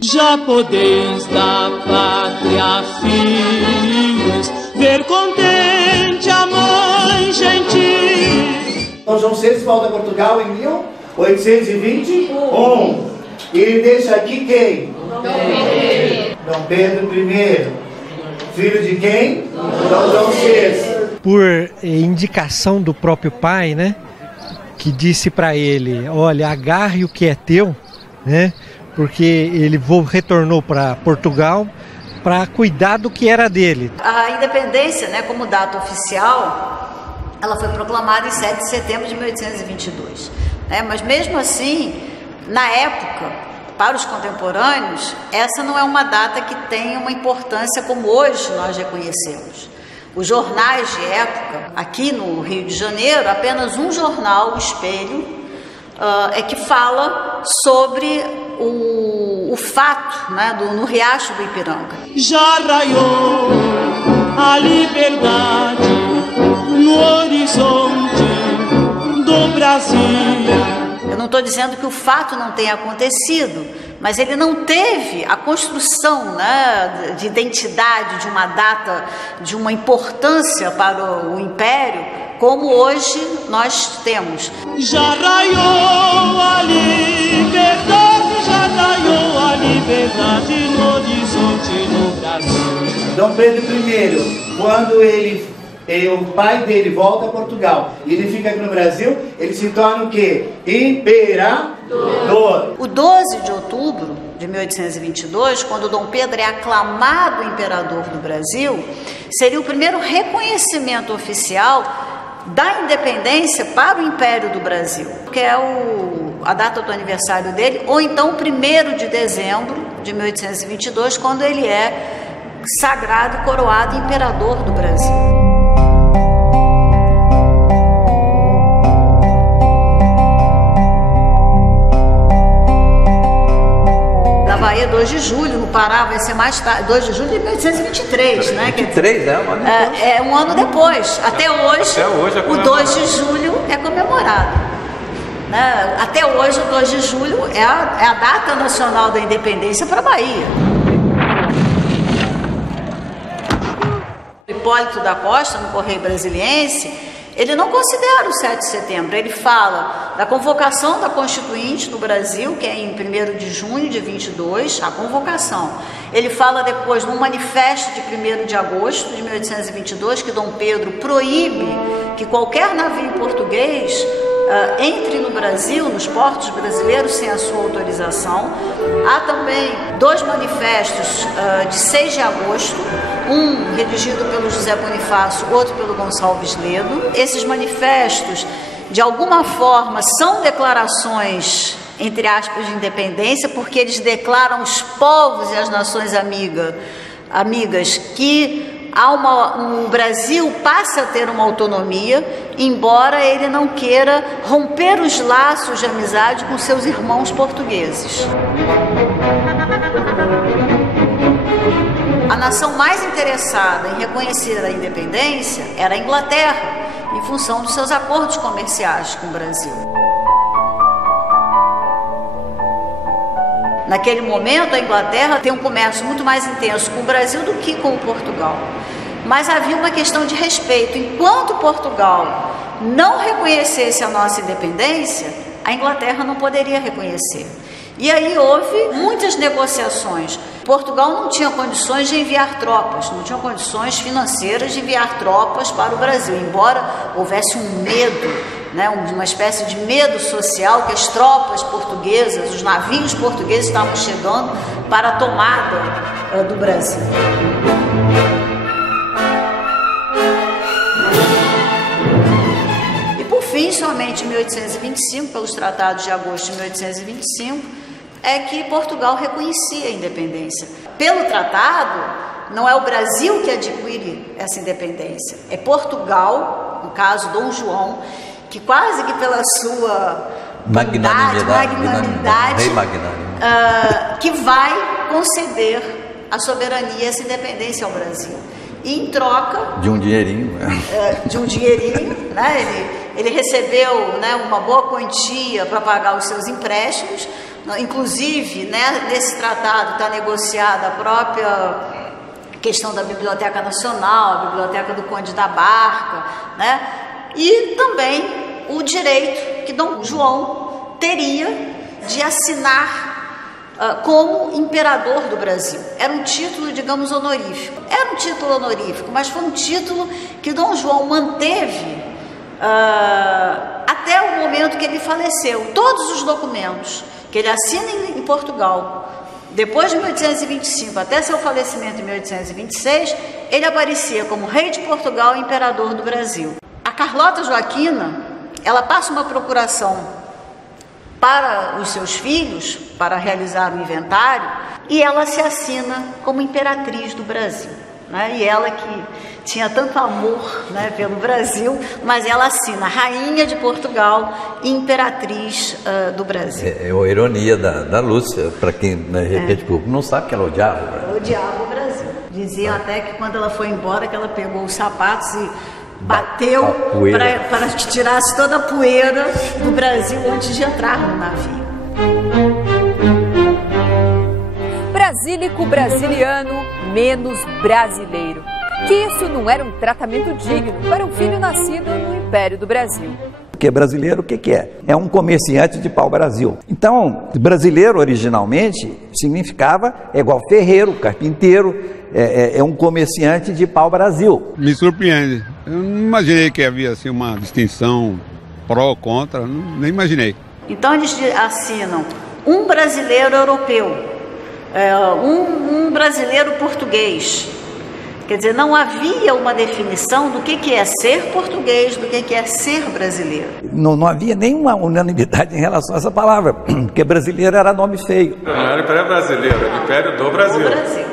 Já podeis da pátria filhos ver contente a mãe gentil. Dom João VI volta a Portugal em 1821 e ele deixa aqui quem? Dom Pedro I. Filho de quem? Dom João VI. Por indicação do próprio pai, né? Que disse para ele, olha, agarre o que é teu, né? Porque ele retornou para Portugal para cuidar do que era dele. A independência, né, como data oficial, ela foi proclamada em 7 de setembro de 1822. Né? Mas mesmo assim, na época, para os contemporâneos, essa não é uma data que tem uma importância como hoje nós reconhecemos. Os jornais de época, aqui no Rio de Janeiro, apenas um jornal, o Espelho, é que fala sobre o fato, né, no Riacho do Ipiranga. Já raiou a liberdade no horizonte do Brasil. Eu não estou dizendo que o fato não tenha acontecido, mas ele não teve a construção, né, de identidade, de uma data, de uma importância para o Império, como hoje nós temos. Já raiou a liberdade, já raiou a liberdade no horizonte do Brasil. Dom Pedro I, quando o pai dele volta a Portugal e ele fica aqui no Brasil, ele se torna o quê? Imperador. O 12 de outubro de 1822, quando Dom Pedro é aclamado imperador do Brasil, seria o primeiro reconhecimento oficial da independência para o Império do Brasil, que é a data do aniversário dele, ou então 1º de dezembro de 1822, quando ele é sagrado e coroado imperador do Brasil. Bahia, 2 de julho, no Pará vai ser mais tarde, 2 de julho de 1823, né? 23, né? É um ano depois. Até hoje o 2 de julho é comemorado. Né? Até hoje, o 2 de julho é a data nacional da independência para a Bahia. Hipólito da Costa, no Correio Brasiliense, ele não considera o 7 de setembro, ele fala da convocação da Constituinte no Brasil, que é em 1º de junho de 22, a convocação. Ele fala depois num manifesto de 1º de agosto de 1822, que Dom Pedro proíbe que qualquer navio português entre no Brasil, nos portos brasileiros, sem a sua autorização. Há também 2 manifestos de 6 de agosto, um redigido pelo José Bonifácio, outro pelo Gonçalves Ledo. Esses manifestos, de alguma forma, são declarações, entre aspas, de independência, porque eles declaram os povos e as nações amigas que o Brasil passa a ter uma autonomia, embora ele não queira romper os laços de amizade com seus irmãos portugueses. A nação mais interessada em reconhecer a independência era a Inglaterra, em função dos seus acordos comerciais com o Brasil. Naquele momento, a Inglaterra tem um comércio muito mais intenso com o Brasil do que com o Portugal. Mas havia uma questão de respeito. Enquanto Portugal não reconhecesse a nossa independência, a Inglaterra não poderia reconhecer. E aí houve muitas negociações. Portugal não tinha condições de enviar tropas, não tinha condições financeiras de enviar tropas para o Brasil, embora houvesse um medo, uma espécie de medo social que as tropas portuguesas, os navios portugueses estavam chegando para a tomada do Brasil. E por fim, somente em 1825, pelos tratados de agosto de 1825, é que Portugal reconhecia a independência. Pelo tratado, não é o Brasil que adquire essa independência, é Portugal, no caso Dom João, que quase que pela sua magnanimidade, que vai conceder a soberania e essa independência ao Brasil. E em troca de um dinheirinho, ele recebeu uma boa quantia para pagar os seus empréstimos. Inclusive, nesse tratado está negociada a própria questão da Biblioteca Nacional, a Biblioteca do Conde da Barca, e também o direito que Dom João teria de assinar como imperador do Brasil. Era um título, digamos, honorífico. Era um título honorífico, mas foi um título que Dom João manteve até o momento que ele faleceu. Todos os documentos que ele assina em Portugal, depois de 1825 até seu falecimento em 1826, ele aparecia como rei de Portugal e imperador do Brasil. A Carlota Joaquina, ela passa uma procuração para os seus filhos, para realizar o inventário, e ela se assina como imperatriz do Brasil. E ela que tinha tanto amor pelo Brasil, mas ela assina Rainha de Portugal e Imperatriz do Brasil. É a ironia da Lúcia, para quem de repente não sabe que ela odiava o Brasil. Ela odiava o Brasil. Diziam até que quando ela foi embora, que ela pegou os sapatos e bateu para que tirasse toda a poeira do Brasil antes de entrar no navio. Brasílico brasiliano, menos brasileiro. Que isso não era um tratamento digno para um filho nascido no Império do Brasil. Porque brasileiro, o que é? É um comerciante de pau-brasil. Então, brasileiro originalmente significava igual ferreiro, carpinteiro, é um comerciante de pau-brasil. Me surpreende. Eu não imaginei que havia assim, uma distinção pró ou contra, nem imaginei. Então eles assinam um brasileiro europeu, um brasileiro português. Quer dizer, não havia uma definição do que é ser português, do que é ser brasileiro. Não havia nenhuma unanimidade em relação a essa palavra, porque brasileiro era nome feio. Não era Império Brasileiro, era Império do Brasil.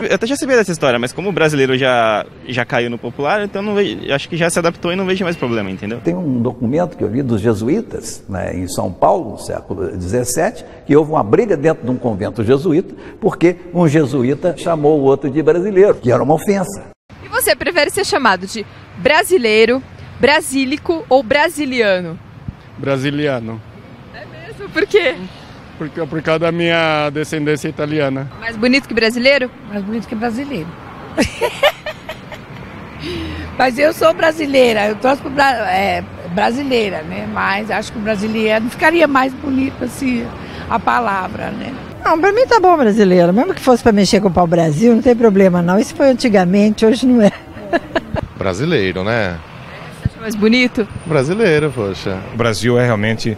Eu até já sabia dessa história, mas como o brasileiro já caiu no popular, então não vejo, acho que já se adaptou e não vejo mais problema, entendeu? Tem um documento que eu li dos jesuítas, em São Paulo, no século XVII, que houve uma briga dentro de um convento jesuíta, porque um jesuíta chamou o outro de brasileiro, que era uma ofensa. Você prefere ser chamado de brasileiro, brasílico ou brasiliano? Brasiliano. É mesmo? Por quê? Por causa da minha descendência italiana. Mais bonito que brasileiro? Mais bonito que brasileiro. Mas eu sou brasileira, eu torço para brasileira, né? Mas acho que o brasiliano ficaria mais bonito assim, a palavra, né? Não, pra mim tá bom brasileiro. Mesmo que fosse pra mexer com o pau-brasil, não tem problema não. Isso foi antigamente, hoje não é. Brasileiro, né? Mais bonito? Brasileiro, poxa. O Brasil é realmente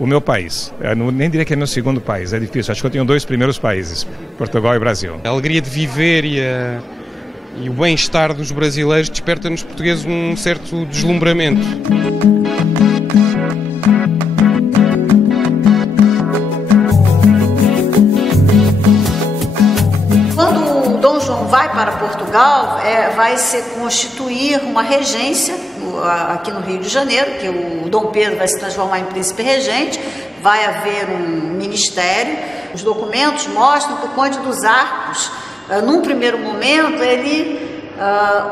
o meu país. Eu nem diria que é meu segundo país, é difícil. Acho que eu tenho 2 primeiros países, Portugal e Brasil. A alegria de viver e o bem-estar dos brasileiros desperta nos portugueses um certo deslumbramento. Quando o Dom João vai para Portugal, vai se constituir uma regência aqui no Rio de Janeiro, que o Dom Pedro vai se transformar em príncipe regente, vai haver um ministério. Os documentos mostram que o Conde dos Arcos, num primeiro momento, ele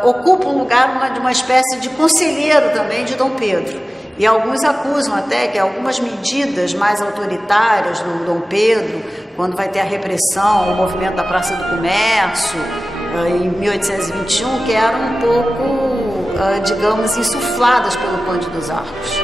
ocupa um lugar de uma espécie de conselheiro também de Dom Pedro. E alguns acusam até que algumas medidas mais autoritárias do Dom Pedro, quando vai ter a repressão, o movimento da Praça do Comércio, em 1821, que eram um pouco, digamos, insufladas pelo Conde dos Arcos.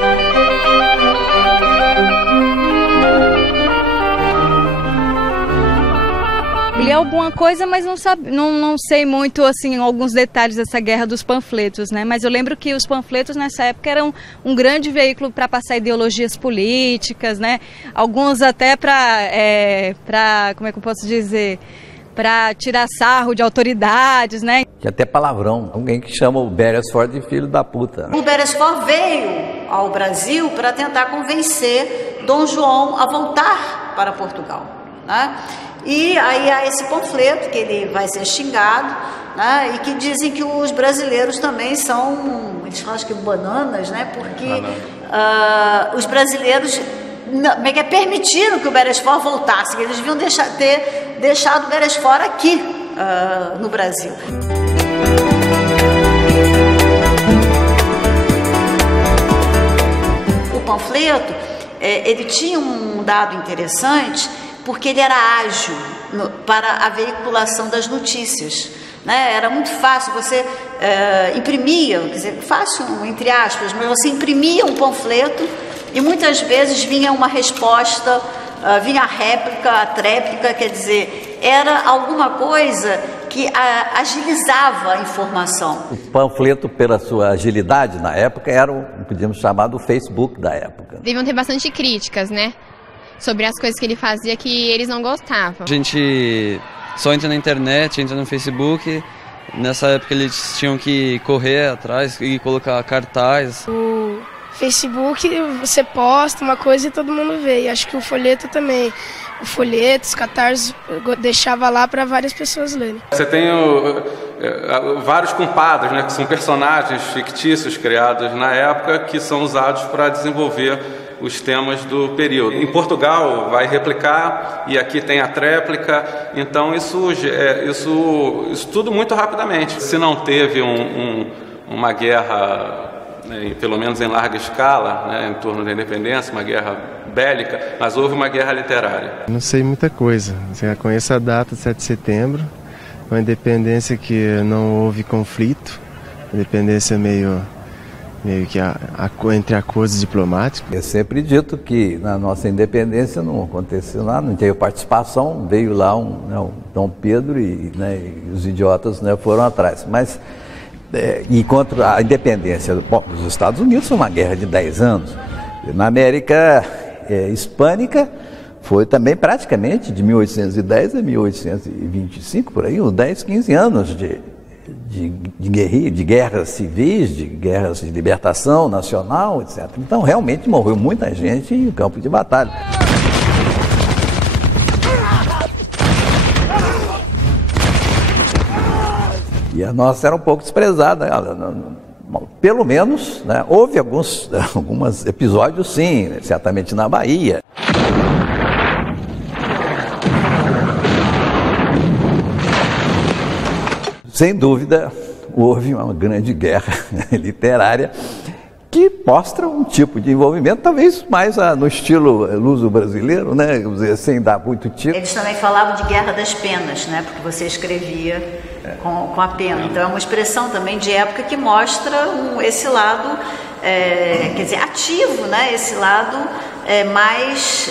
Li alguma coisa, mas não sei muito assim alguns detalhes dessa guerra dos panfletos, né? Mas eu lembro que os panfletos nessa época eram um grande veículo para passar ideologias políticas, né? Alguns até para como é que eu posso dizer, para tirar sarro de autoridades, né? Que até palavrão, alguém que chama o Beresford de filho da puta. O Beresford veio ao Brasil para tentar convencer Dom João a voltar para Portugal, né? E aí há esse panfleto que ele vai ser xingado, né? E que dizem que os brasileiros também são, eles falam que bananas, né? Porque os brasileiros permitiram que o Beresford voltasse, eles deviam ter deixado o Beresford aqui no Brasil. O panfleto, ele tinha um dado interessante, porque ele era ágil para a veiculação das notícias, né? Era muito fácil, você imprimia, quer dizer, fácil entre aspas, mas você imprimia um panfleto e muitas vezes vinha uma resposta, vinha a réplica, a tréplica, quer dizer, era alguma coisa que agilizava a informação. O panfleto, pela sua agilidade na época, era podíamos chamar do Facebook da época. Deviam ter bastante críticas, né? Sobre as coisas que ele fazia que eles não gostavam. A gente só entra na internet, entra no Facebook. Nessa época eles tinham que correr atrás e colocar cartaz. O Facebook, você posta uma coisa e todo mundo vê. E acho que o folheto também. O folheto, os catarses, deixava lá para várias pessoas lerem. Você tem vários compadres, né, que são personagens fictícios criados na época que são usados para desenvolver os temas do período. Em Portugal vai replicar e aqui tem a tréplica, então isso tudo muito rapidamente. Se não teve uma guerra, né, pelo menos em larga escala, né, em torno da independência, uma guerra bélica, mas houve uma guerra literária. Não sei muita coisa, eu conheço a data, 7 de setembro, uma independência que não houve conflito, independência meio que entre acordos diplomáticos. É sempre dito que na nossa independência não aconteceu nada, não teve participação, veio lá o Dom Pedro e os idiotas, né, foram atrás. Mas, enquanto a independência dos Estados Unidos foi uma guerra de 10 anos, na América hispânica foi também praticamente de 1810 a 1825, por aí, uns 10, 15 anos de guerras civis, de guerras de libertação nacional, etc. Então, realmente morreu muita gente em campo de batalha. E a nossa era um pouco desprezada. Pelo menos, né, houve alguns episódios, sim, certamente na Bahia. Sem dúvida, houve uma grande guerra literária que mostra um tipo de envolvimento, talvez mais no estilo luso-brasileiro, né? Sem dar muito tiro. Eles também falavam de guerra das penas, né? Porque você escrevia com a pena. Então é uma expressão também de época que mostra esse lado, quer dizer, ativo, né? Esse lado mais,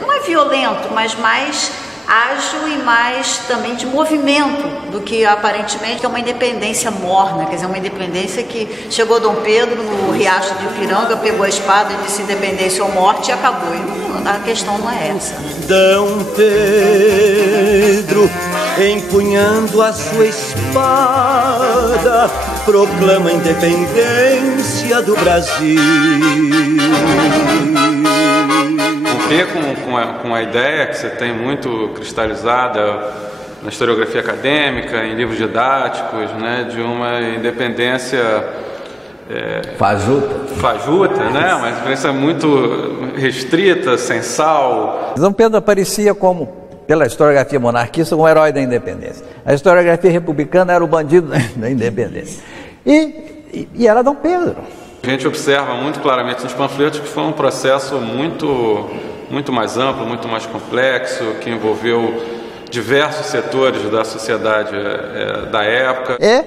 não é violento, mas mais ágil e mais também de movimento do que aparentemente é uma independência morna, quer dizer, uma independência que chegou Dom Pedro no Riacho de Ipiranga, pegou a espada e disse independência ou morte e acabou. E a questão não é essa. Dom Pedro, empunhando a sua espada, proclama a independência do Brasil. Romper com a ideia que você tem muito cristalizada na historiografia acadêmica, em livros didáticos, né, de uma independência fajuta, né, uma independência muito restrita, sensal. Dom Pedro aparecia como, pela historiografia monarquista, como herói da independência. A historiografia republicana era o bandido da independência. E era Dom Pedro. A gente observa muito claramente nos panfletos que foi um processo muito mais amplo, muito mais complexo, que envolveu diversos setores da sociedade da época. É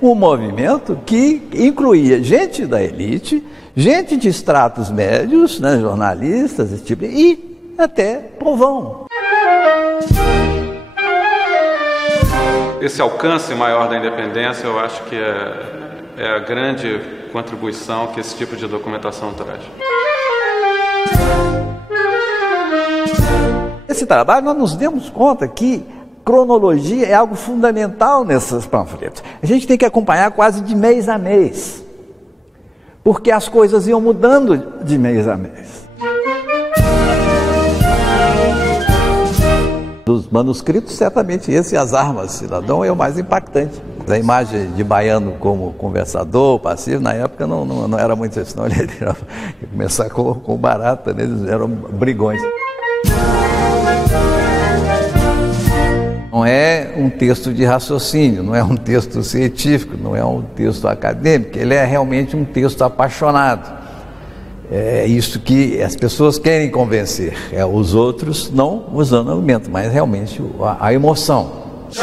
um movimento que incluía gente da elite, gente de estratos médios, né, jornalistas, esse tipo, e até povão. Esse alcance maior da independência, eu acho que é a grande contribuição que esse tipo de documentação traz. Esse trabalho, nós nos demos conta que cronologia é algo fundamental nesses panfletos. A gente tem que acompanhar quase de mês a mês, porque as coisas iam mudando de mês a mês. Dos manuscritos, certamente esse, As Armas do Cidadão, é o mais impactante. A imagem de baiano como conversador, passivo, na época não era muito isso, não. Ele ia começar com barata, né? Eles eram brigões. Não é um texto de raciocínio, não é um texto científico, não é um texto acadêmico, ele é realmente um texto apaixonado. É isso que as pessoas querem convencer, os outros não usando argumento, mas realmente a emoção. –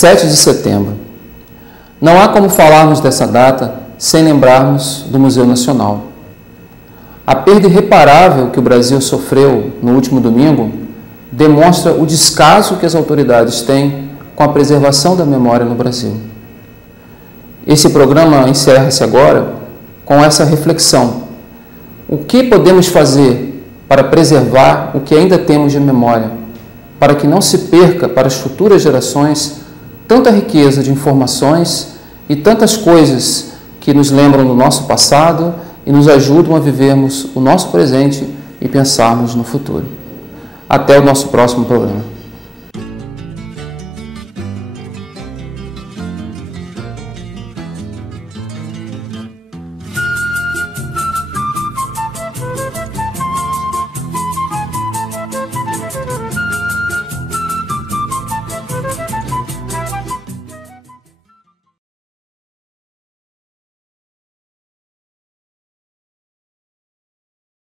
7 de setembro. Não há como falarmos dessa data sem lembrarmos do Museu Nacional. A perda irreparável que o Brasil sofreu no último domingo demonstra o descaso que as autoridades têm com a preservação da memória no Brasil. Esse programa encerra-se agora com essa reflexão. O que podemos fazer para preservar o que ainda temos de memória, para que não se perca para as futuras gerações tanta riqueza de informações e tantas coisas que nos lembram do nosso passado e nos ajudam a vivermos o nosso presente e pensarmos no futuro. Até o nosso próximo programa.